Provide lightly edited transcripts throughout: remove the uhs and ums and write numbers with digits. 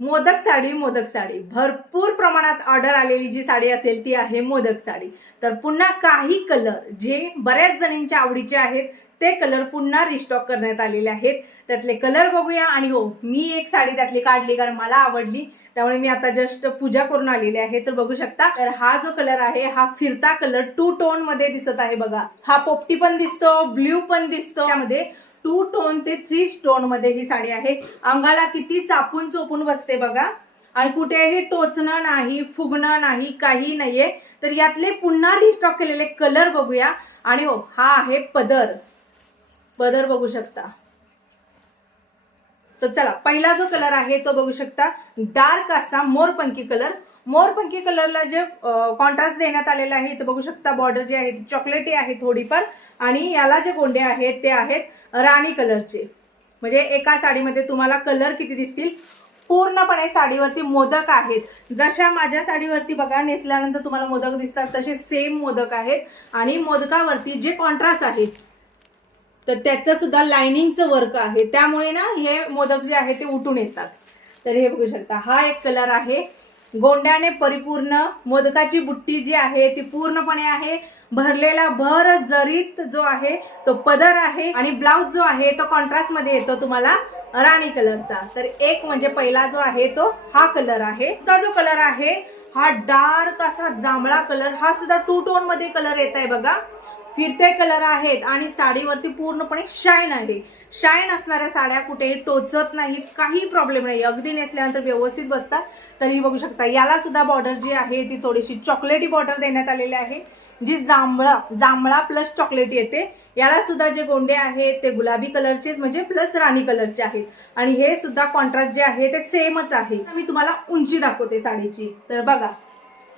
मोदक साडी भरपूर प्रमाणात ऑर्डर आलेली जी साडी असेल ती आहे मोदक साडी। तर पुन्हा काही कलर जे बऱ्याच जणींच्या आवडीचे आहेत ते कलर पुन्हा रिस्टॉक करण्यात आलेले आहेत। त्यातले कलर बघूया। आणि हो, मी एक साडी त्यातली काढली कारण मला आवडली, त्यामुळे मी आता जस्ट पूजा करून आलेली आहे। तर बघू शकता, तर हा जो कलर आहे हा फिरता कलर 2 टोन मध्ये दिसत आहे बघा। हा पोपटी पण दिसतो, ब्ल्यू पण दिसतो, त्यामध्ये 2 टोन ते 3 टोन मध्ये ही साडी आहे। अंगाला किती चापून चोपून बसते बघा, आणि कुठेही टोचणं नाही, फुगणं नाही, काही नाहीये। तर यातले पुन्हा रिस्टॉक केलेले कलर बघूया। आणि हो, हा आहे पदर बघू शकता। तर चला, पहिला जो कलर आहे तो बघू शकता, डार्क असा मोरपंखी कलर। मोरपंखी कलरला जे कॉन्ट्रास्ट देण्यात आलेला आहे ते बघू शकता। बॉर्डर जी आहे ती चॉकलेटी आहे थोडीफार, आणि याला जे गोंडे आहेत ते आहेत राणी कलरचे। म्हणजे एका साडीमध्ये तुम्हाला कलर किती दिसतील, पूर्णपणे साडीवरती मोदक आहेत। जशा माझ्या साडीवरती बघा नेसल्यानंतर तुम्हाला मोदक दिसतात तसे सेम मोदक आहेत। आणि मोदकावरती जे कॉन्ट्रास्ट आहे तर त्याचं सुद्धा लाइनिंगचं वर्क आहे, त्यामुळे ना हे मोदक जे आहे ते उठून येतात। तर हे बघू शकता, हा एक कलर आहे गोंड्याने परिपूर्ण। मोदकाची बुट्टी जी आहे ती पूर्णपणे आहे भरलेला, भर जरीत जो आहे तो पदर आहे, आणि ब्लाउज जो आहे तो कॉन्ट्रास्ट मध्ये येतो तुम्हाला राणी कलरचा। तर एक म्हणजे पहिला जो आहे तो हा कलर आहे। हा जो कलर आहे हा डार्क असा जांभळा कलर, हा सुद्धा 2 टोन मध्ये कलर येत आहे बघा। फिरते कलर आहेत आणि साडीवरती पूर्णपणे शाईन आहे। शाईन असणाऱ्या साड्या कुठेही टोचत नाहीत, काही प्रॉब्लेम नाही, अगदी नेसल्यानंतर व्यवस्थित बसतात। तरी बघू शकता, याला सुद्धा बॉर्डर जी आहे ती थोडीशी चॉकलेटी बॉर्डर देण्यात आलेली आहे, जी जांभळा प्लस चॉकलेटी येते। याला सुद्धा जे गोंडे आहेत ते गुलाबी कलरचेच, म्हणजे प्लस राणी कलरचे आहेत। आणि हे सुद्धा कॉन्ट्रास्ट जे आहे ते सेमच आहे। मी तुम्हाला उंची दाखवते साडीची। तर बघा,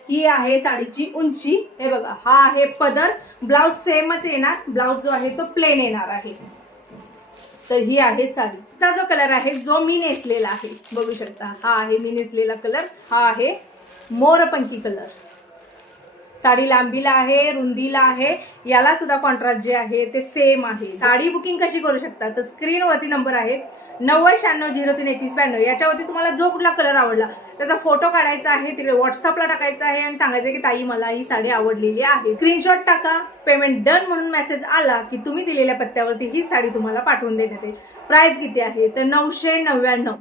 ही आहे साडीची उंची, हे बघा, हा आहे पदर। ब्लाउज सेमच येणार, ब्लाउज जो आहे तो प्लेन येणार आहे। तर ही आहे साडीचा जो कलर आहे जो मी नेसलेला आहे, बघू शकता, हा आहे मी नेसलेला कलर, हा आहे मोरपंखी कलर। साडी लांबीला आहे, रुंदीला आहे, याला सुद्धा कॉन्ट्रास्ट जे आहे ते सेम आहे। साडी बुकिंग कशी करू शकता, तर स्क्रीनवरती नंबर आहे 9096032192। याच्यावरती तुम्हाला जो कुठला कलर आवडला त्याचा फोटो काढायचा आहे, तिकडे व्हॉट्सअपला टाकायचा आहे आणि सांगायचं की ताई मला ही साडी आवडलेली आहे। स्क्रीनशॉट टाका, पेमेंट डन म्हणून मेसेज आला की तुम्ही दिलेल्या पत्त्यावरती ही साडी तुम्हाला पाठवून देण्यात येईल। प्राइस किती आहे तर 999।